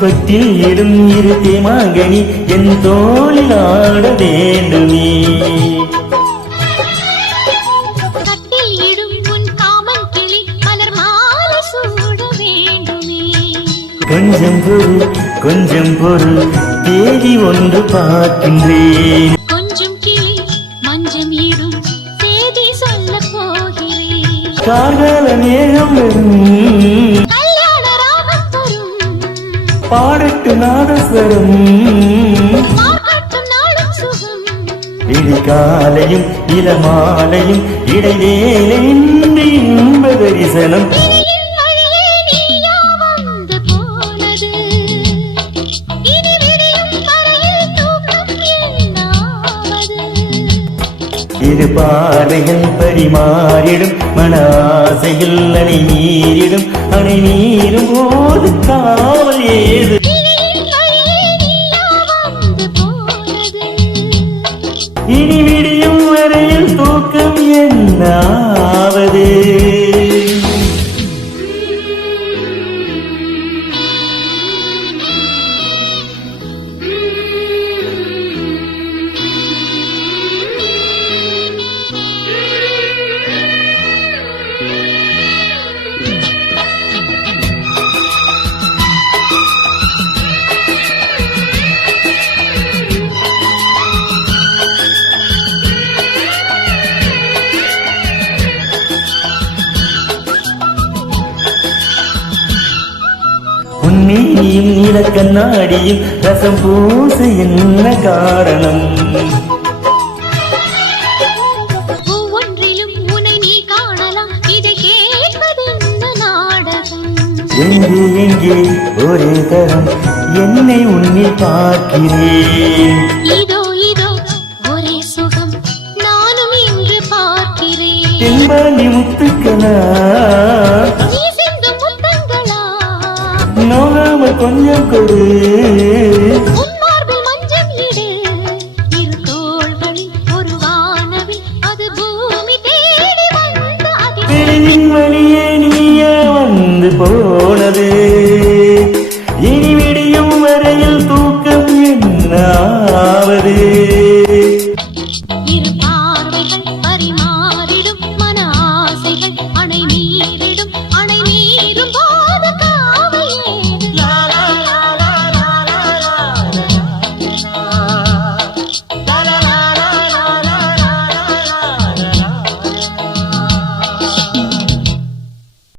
தொட்டில் இடும் இரு தேமாங்கனி என் தோளில் ஆட வேண்டுமே. கட்டில் இடும் உன் காமன் கிளி மலர் மாலை சூட வேண்டுமே. கொஞ்சம் பொறு தேதி ஒன்று பார்க்கின்றேன். கொஞ்சம் கிளி மஞ்சம் இடும் தேதி சொல்ல போகிறேன். கார்கால மேகம் வரும் கல்யாண ராகம் தரும் பாடட்டு நாதஸ்வரம். பார்க்கட்டும் நாளும் சுகம். விடிகாலையும் இளமாலையும் இடைவேளை இன்ப தரிசனம். இனியின் வழியே நீயா வந்து போனது. இனி விடியும் வரையில் தூக்கம் என்னாவது. இரு பார்வைகள் பரிமாறிடும் மன ஆசையில் அணை மீறிடும். அணை மீறும் போது காவல் ஏது. இனியின் வழியே நீயா வந்து போனது. இனி விடியும் வரையில் தூக்கம் என்னாவது. உன்மேனியும் நீல கண்ணாடியும் ரசம் பூச என்ன காரணம்? ஒவ்வொன்றிலும் உன்னை நீ காணலாம். இதை கேட்பது இந்த நாடகம். எங்கே ஒரே தரம் என்னை உன்னில் பார்க்கிறேன். இதோ ஒரே சுகம் நானும் இன்று பார்க்கிறேன். தென்பாண்டி முத்துக்களா நீ சிந்தும் முத்தங்களா நோகாம கொஞ்சம் கொடு.